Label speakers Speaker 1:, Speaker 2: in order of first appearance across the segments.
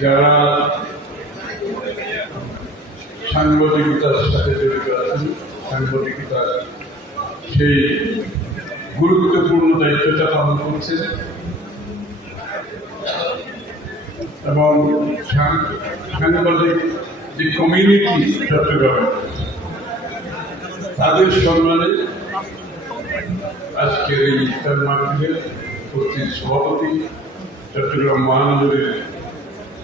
Speaker 1: যারা সাংবাদিকতার সাথে জড়িত আছেন, সাংবাদিকতার সেই গুরুত্বপূর্ণ দায়িত্বটা পালন করছেন এবং সাংবাদিক যে কমিউনিটি চট্টগ্রামে তাদের সম্মানে আজকের এই ইফতার মাহফিলের উপস্থিত সভাপতি চট্টগ্রাম মহানগরের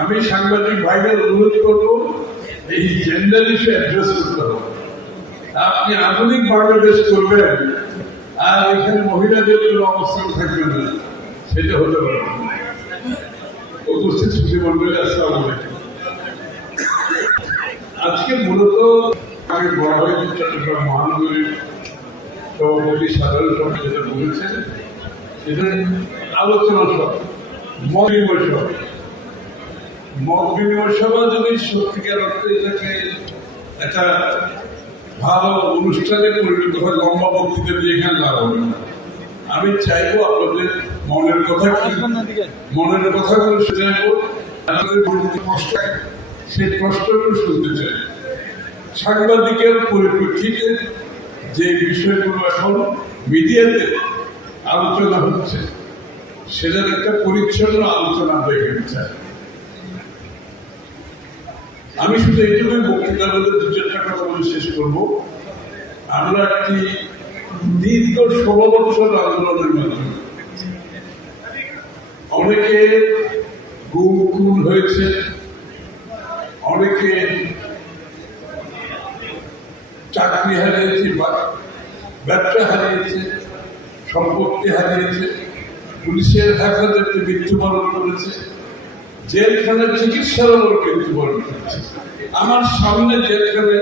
Speaker 1: আমি সাংবাদিক ভাইদের অনুরোধ করব, এই জেন্ডার ইস্যু অ্যাড্রেস করতে হবে। আপনি আধুনিক বাংলাদেশ করবেন, আর এখানে মহিলাদের কোনো অবস্থান থাকবে না, সেটা হতে পারে। উপস্থিত সুশী মন্ডলী আসসালাম আলাইকুম। আজকে মূলত আমি বড় হয়েছি চট্টগ্রাম মহানগরীর সভাপতি, সাধারণ সভা যেটা বলেছেন, সেটা আলোচনা সভা বিনিময় সভা। মত সভা যদি সত্যিকার অর্থে এটাকে একটা ভালো অনুষ্ঠানে পরিণত হয় লম্বা বক্তৃতা দিয়ে এখানে লাভ আমি চাইব আপনাদের মনের কথা কি? মনের কথাগুলো শুনাবো আপনাদের যদি কষ্ট হয়, সেই কষ্টগুলো শুনতে চাই। সাংবাদিকের পরিপ্রেক্ষিতে যে বিষয়গুলো এখন মিডিয়াতে আলোচনা হচ্ছে সেটার একটা পরিচ্ছন্ন আলোচনা আমরা এখানে চাই আমি শুধু এইটুকুই বক্তৃতা বলে দু চারটা কথা বলে শেষ করব। আমরা একটি দীর্ঘ ষোলো বছর আন্দোলনের মাধ্যমে অনেকে গুম খুন হয়েছে, অনেকে চাকরি হারিয়েছে, বা ব্যবসা হারিয়েছে, সম্পত্তি হারিয়েছে, পুলিশের হেফাজতে মৃত্যুবরণ করেছে। জেলখানে চিকিৎসার মৃত্যুবরণ করেছে। আমার সামনে জেলখানে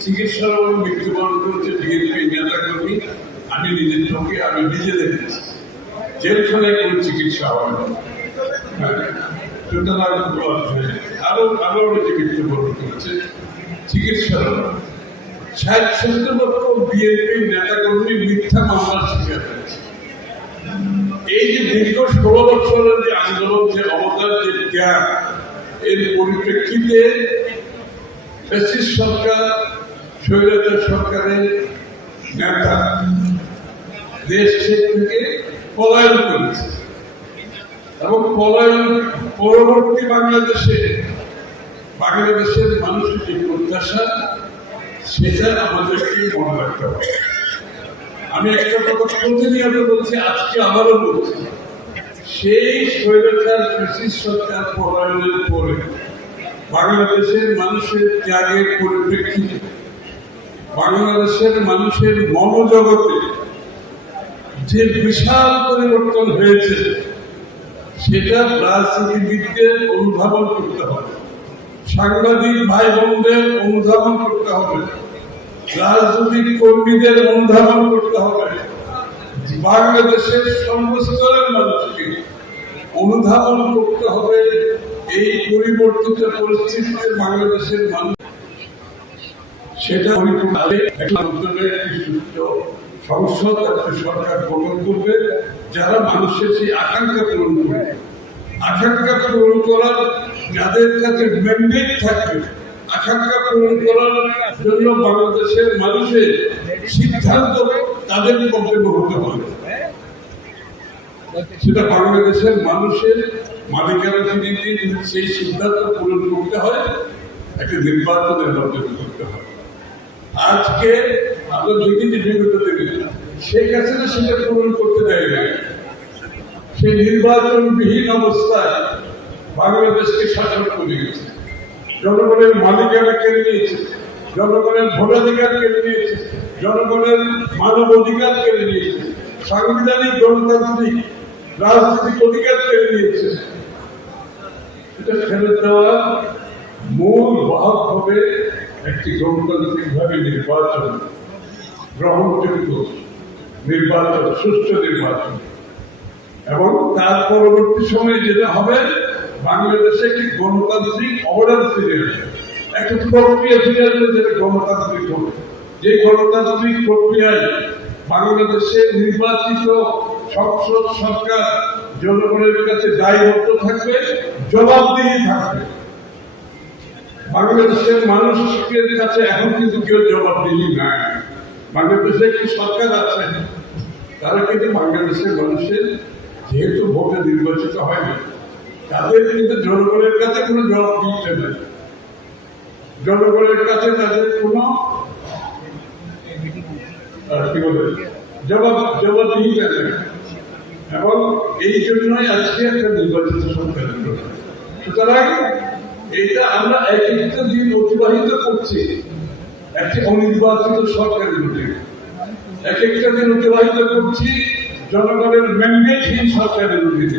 Speaker 1: চিকিৎসার ওপর মৃত্যুবরণ করেছে বিএনপি নেতা কর্মী আমি নিজের চোখে আমি নিজে দেখেছি। জেলখানায় কোনো চিকিৎসা হয় না। হ্যাঁ, আরও আরও অনেকে মৃত্যুবরণ করেছে চিকিৎসার। ষাট সত্তর লক্ষ বিএনপি নেতা কর্মী মিথ্যা মামলার শিকার এই যে দীর্ঘ ষোলো বছরের যে আন্দোলন, যে অবদান, যে ত্যাগ এর পরিপ্রেক্ষিতে ফ্যাসিস্ট সরকার, স্বৈরাচার সরকারের নেতা দেশ থেকে পলায়ন করেছে। এবং পলায়ন পরবর্তী বাংলাদেশে, বাংলাদেশের মানুষের যে প্রত্যাশা, সেটা আমাদেরকে মনে রাখতে হবে। আমি একটা বলছি আজকে আবারও বলছি সেই ব্রিটিশ সরকার পলায়নের পরে বাংলাদেশের মানুষের ত্যাগের পরিপ্রেক্ষিতে, বাংলাদেশের মানুষের মনোজগতে যে বিশাল পরিবর্তন হয়েছে, সেটা রাজনীতিবিদদের অনুধাবন করতে হবে, সাংবাদিক ভাই বোনদের অনুধাবন করতে হবে। রাজনৈতিক কর্মীদের অনুধাবন করতে হবে। বাংলাদেশের সর্বস্তরের মানুষকে অনুধাবন করতে হবে এই পরিবর্তিত পরিস্থিতিতে বাংলাদেশের মানুষ। সেটা সংসদ, একটা সরকার গঠন করবে। যারা মানুষের সেই আকাঙ্ক্ষা পূরণ করবে। আকাঙ্ক্ষা পূরণ করার যাদের কাছে থাকবে আকাঙ্ক্ষা পূরণ করার জন্য বাংলাদেশের মানুষের সিদ্ধান্ত তাদের কর্তব্য হতে হবে। সেটা বাংলাদেশের মানুষের মালিকানা সেই সিদ্ধান্ত পূরণ করতে হয়, একটা নির্বাচনের করতে হয়। আজকে আমরা দেখেছি বিগত দিনে শেখ হাসিনা সেটা পূরণ করতে দেয় না সেই নির্বাচনবিহীন অবস্থায় বাংলাদেশকে শাসন করে গেছে। জনগণের মালিকানা কেড়ে নিয়েছে? জনগণের ভোটাধিকার কেড়ে নিয়েছে? জনগণের মানব অধিকার কেড়ে নিয়েছে? সাংবিধানিক গণতান্ত্রিক রাজনৈতিক অধিকার কেড়ে নিয়েছে? দেওয়া মূল বাহক হবে একটি গণতান্ত্রিকভাবে নির্বাচন গ্রহণযোগ্য নির্বাচন, সুষ্ঠু নির্বাচন। এবং তার পরবর্তী সময়ে যেটা হবে বাংলাদেশে একটি গণতান্ত্রিক অর্ডার ফিরে আসবে একটা প্রক্রিয়া ফিরে আসবে যেটা গণতান্ত্রিক যে গণতান্ত্রিক প্রক্রিয়ায় বাংলাদেশে নির্বাচিত সংসদ সরকার জনগণের কাছে দায়বদ্ধ থাকবে, জবাবদিহি থাকবে। বাংলাদেশের মানুষের কাছে এখন কিন্তু কেউ জবাবদিহি নাই। বাংলাদেশে একটি সরকার আছে? তারা কিন্তু বাংলাদেশের মানুষের যেহেতু ভোটে নির্বাচিত হয়নি তাদের কিন্তু জনগণের কাছে কোনো জবাব দিচ্ছে না। জনগণের কাছে তাদের কোনো জবাব জবাব এবং এই জন্যই আজকে একটা নির্বাচিত সরকার সুতরাং এটা আমরা এক দিন অতিবাহিত করছি। একটি অনির্বাচিত সরকারের মধ্যে এক একটা দিন অতিবাহিত করছি জনগণের ম্যান্ডেটহীন সরকারের মধ্যে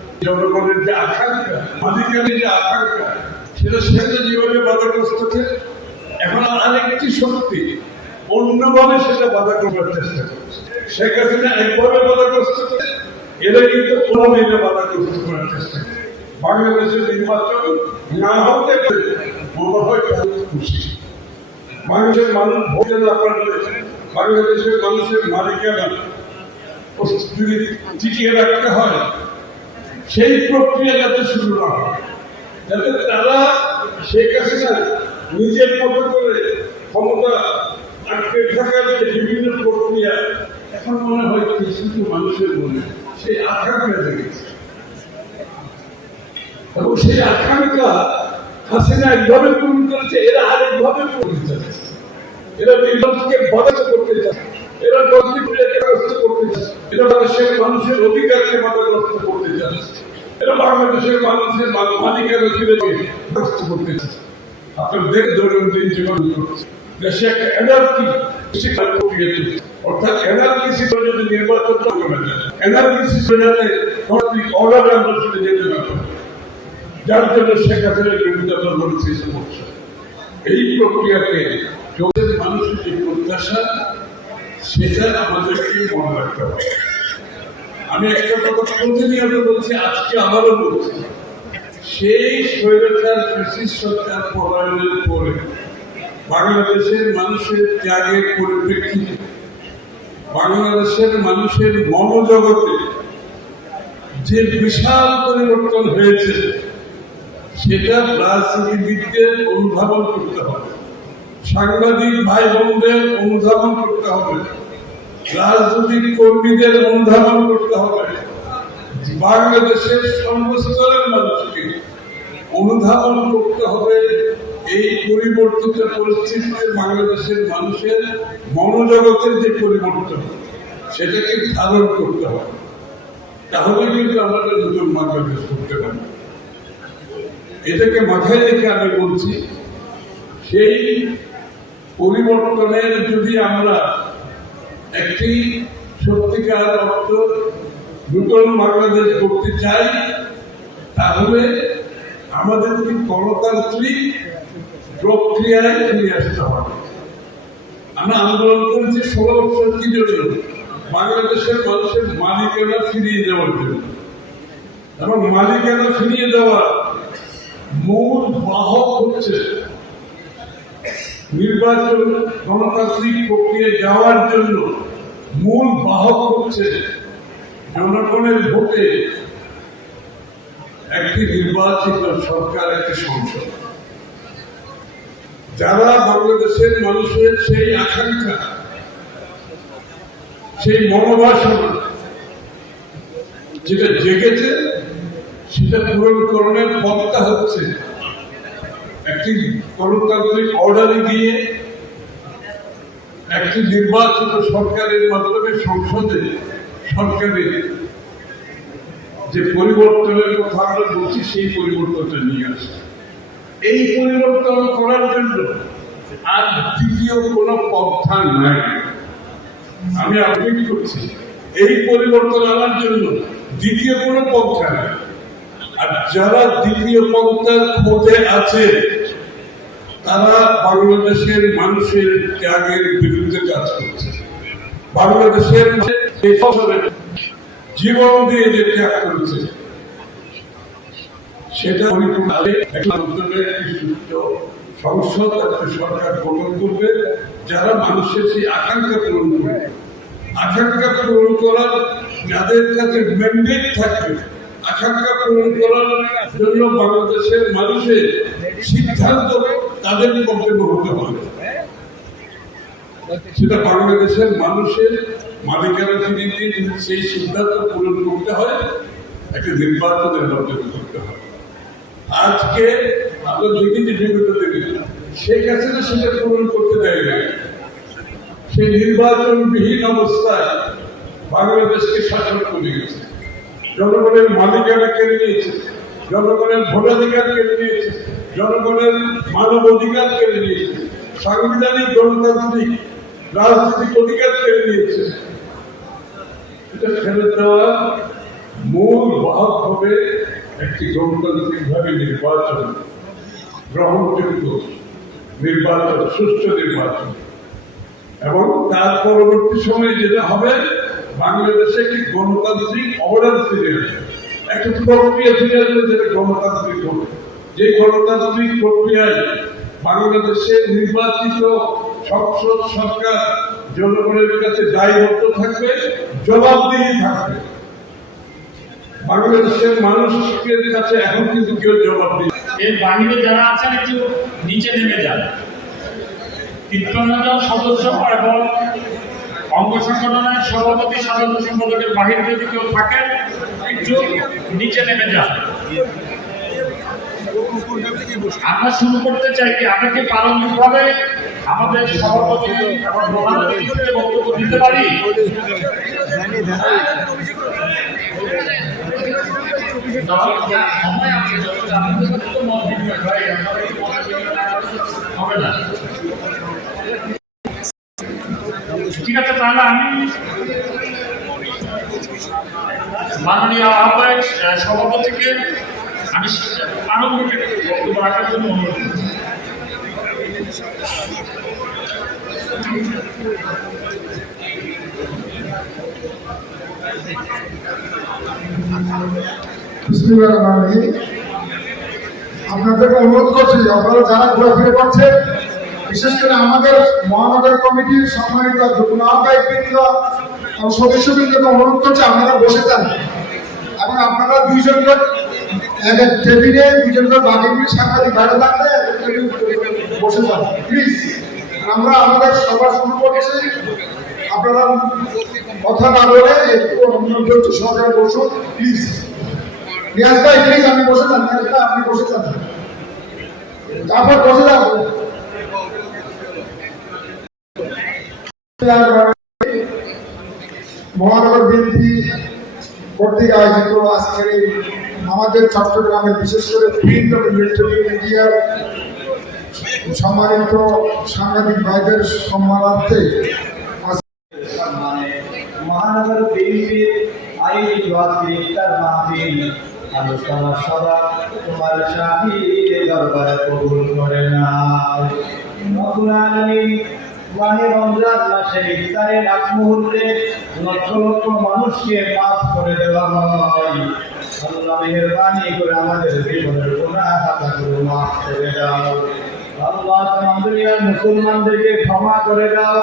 Speaker 1: জনগণের যে আকাঙ্ক্ষা, মালিকানের যে আকাঙ্ক্ষা, সেটা জীবনে বাধাগ্রস্ত এখন আরেকটি শক্তি, অন্যভাবে সেটা বাধা করবার চেষ্টা করছে। শেখ হাসিনা একভাবে বাধাগ্রস্ত এরা কিন্তু কোনোভাবে এটা বাধাগ্রস্ত করার চেষ্টা করছে। বাংলাদেশের নির্বাচন না হতে পারে, মনে হয় খুশি। বাংলাদেশের মানুষ ভোটে না পারলে, বাংলাদেশের মানুষের মালিকানা যদি টিকিয়ে রাখতে হয়। সেই প্রক্রিয়া যাতে শুরু না যাতে তারা শেখ হাসিনা নিজের মতো করে ক্ষমতা আটকে থাকার যে বিভিন্ন প্রক্রিয়া, এখন মনে হয় কিছু কিছু মানুষের মনে, সেই আকাঙ্ক্ষা জেগেছে। এবং সেই আকাঙ্ক্ষা হাসিনা একভাবে পূরণ করেছে, এরা আরেকভাবে পূরণ করেছে। এরা নির্বাচনকে বাধা করতে চায়। এরা বাংলাদেশের মানুষের অধিকারকে বাধাগ্রস্ত করতে চায়। এরা বাংলাদেশের মানুষের মা- মালিকানা ফিরে করতে চায়। যার জন্য এই প্রক্রিয়াকে মানুষের যে প্রত্যাশা সেটা আমাদেরকে মনে রাখতে হবে? আমি একটা কথা প্রতিনিয়ত বলছি, আজকে আবারও বলছি, সেই স্বৈরাচার ব্রিটিশ সরকার পরে বাংলাদেশের মানুষের ত্যাগের পরিপ্রেক্ষিতে, বাংলাদেশের মানুষের মনোজগতে যে বিশাল পরিবর্তন হয়েছে, সেটা রাজনীতিবিদদের অনুধাবন করতে হবে। সাংবাদিক ভাই বোনদের অনুধাবন করতে হবে। রাজনৈতিক কর্মীদের অনুধাবন করতে হবে। বাংলাদেশের সর্বস্তরের মানুষকে অনুধাবন করতে হবে। এই পরিবর্তিত পরিস্থিতিতে বাংলাদেশের মানুষের মনোজগতের যে পরিবর্তন, সেটাকে ধারণ করতে হবে। তাহলে কিন্তু আমাদের নতুন বাংলাদেশ করতে পারব। এটাকে মাথায় রেখে আমি বলছি, সেই পরিবর্তনের যদি আমরা একটি সত্যিকার অর্থ নূতন বাংলাদেশ করতে চাই, তাহলে আমাদেরকে গণতান্ত্রিক প্রক্রিয়ায় ফিরে আসতে হবে? আমরা আন্দোলন করেছি ষোলো বছর কি জন্য? বাংলাদেশের মানুষের মালিকানা ফিরিয়ে দেওয়ার জন্য। এবং মালিকানা ফিরিয়ে দেওয়ার মূল বাহক হচ্ছে নির্বাচন গণতান্ত্রিক প্রক্রিয়ায় যাওয়ার জন্য মূল বাহক হচ্ছে জনগণের ভোটে একটি নির্বাচিত সরকার, একটি সংসদ। যারা বাংলাদেশের মানুষের সেই আকাঙ্ক্ষা, সেই মনোবাসনা যেটা জেগেছে, সেটা পূরণকরণের পথটা হচ্ছে একটি গণতান্ত্রিক অর্ডারে গিয়ে একটি নির্বাচিত সরকারের মাধ্যমে সংসদে সরকারের যে পরিবর্তনের কথা আমরা বলছি, সেই পরিবর্তনটা নিয়ে আসে এই পরিবর্তন করার জন্য আর দ্বিতীয় কোন পন্থা নাই। আমি আবেদন করছি, এই পরিবর্তন আনার জন্য দ্বিতীয় কোনো পন্থা নাই। যারা দ্বিতীয় পন্থার খোঁজে আছে, তারা বাংলাদেশের মানুষের ত্যাগের বিরুদ্ধে কাজ করছে। বাংলাদেশের জীবন দিয়ে যে ত্যাগ করেছে, সেটা সংসদ একটা সরকার গঠন করবে। যারা মানুষের সেই আকাঙ্ক্ষা পূরণ করবে, আকাঙ্ক্ষা পূরণ করার যাদের কাছে ম্যান্ডেট থাকবে আকাঙ্ক্ষা পূরণ করার জন্য বাংলাদেশের মানুষের সিদ্ধান্ত তাদের বক্তব্য হতে হবে। সেটা বাংলাদেশের মানুষের মালিকানা ফিরিয়ে দিয়ে সেই সিদ্ধান্ত পূরণ করতে হয়, একটা নির্বাচনের মাধ্যমে করতে হয়। আজকে আমরা দেখেছি বিগত দিনে শেখ হাসিনা সেটা পূরণ করতে দেয় না সেই নির্বাচনবিহীন অবস্থায় বাংলাদেশকে শাসন করে গেছে। জনগণের মালিকানা কেড়ে নিয়েছে। জনগণের ভোটাধিকার কেড়ে নিয়েছে। জনগণের মানব অধিকার কেড়ে নিয়েছে। সাংবিধানিক গণতান্ত্রিক রাজনৈতিক অধিকার কেড়ে নিয়েছে। এটা ফেরত দেওয়া মূল বাহক হবে একটি গণতান্ত্রিক ভাবে নির্বাচন গ্রহণযোগ্য নির্বাচন, সুষ্ঠু নির্বাচন। এবং তার পরবর্তী সময়ে যেটা হবে বাংলাদেশে একটি গণতান্ত্রিক অর্ডার ফিরে আসবে একটা প্রক্রিয়া ফিরে আসবে যেটা গণতান্ত্রিক হবে। যে গণতান্ত্রিক প্রক্রিয়ায় বাংলাদেশের নির্বাচিত সংসদ সরকার জনগণের কাছে দায়বদ্ধ থাকবে, জবাবদিহি থাকবে। বাংলাদেশের মানুষের কাছে এখন কিন্তু কেউ জবাব দিবে
Speaker 2: এর বাহিরে যারা আছেন একটু নিচে নেমে যান। তিপ্পান্ন জন সদস্য এবং অঙ্গ সংগঠনের সভাপতি, সাধারণ সম্পাদকের বাহিরে যদি কেউ থাকেন, একটু নিচে নেমে যান। আমরা শুরু করতে চাই কি, আমরা কি প্রারম্ভিকভাবে আমাদের সভাপতি বক্তব্য দিতে পারি যত আমাদের সাথে তো মত বিনিময় হয় আমরা এই মত বিনিময় না করলে হবে না ঠিক আছে, তাহলে আমি মাননীয় আহ্বায়ক সভাপতিকে আমি বক্তব্য রাখার জন্য অনুরোধ।
Speaker 3: আপনাদেরকে অনুরোধ করছি, আপনারা যারা ঘোরাফিরে করছেন বিশেষ করে আমাদের মহানগর কমিটির সম্মানিত যুগ্ম আহ্বায়কবৃন্দ সদস্যবৃন্দকে অনুরোধ করছি, আপনারা বসে যান। এবং আপনারা দুইজন টেবিলে করে বাকিগুলি সাংবাদিক বাইরে থাকলে বসে যান। প্লিজ আমরা আমাদের সভা শুরু করছি। আপনারা কথা না বলে একটু অন্য সহকারে বসুন। প্লিজ রিয়াজ ভাই প্লিজ আপনি বসে যান আপনি বসে যান। তারপর বসে যান। মহানগর বিএনপি কর্তৃক আয়োজিত আজকের এই আমাদের চট্টগ্রামে বিশেষ করে প্রিন্ট ইলেকট্রনিক মিডিয়ার সম্মানিত সাংবাদিক ভাইদের সম্মানার্থে
Speaker 4: সম্মানে মহানগর বিএনপির আয়োজিত আজকের ইফতার মাহফিল আলোচনা সভা তোমার শাহী দরবারে কবুল করে নাও। নতুন আলমী মাহে রমজান মাসে ইফতারের আগ মুহূর্তে লক্ষ লক্ষ মানুষকে মাফ করে দেওয়া হয়। আল্লাহ মেহরবানি করে আমাদের জীবনের গুনাহ করে মাফ করে দাও। আল্লাহ মুসলমানদেরকে ক্ষমা করে দাও।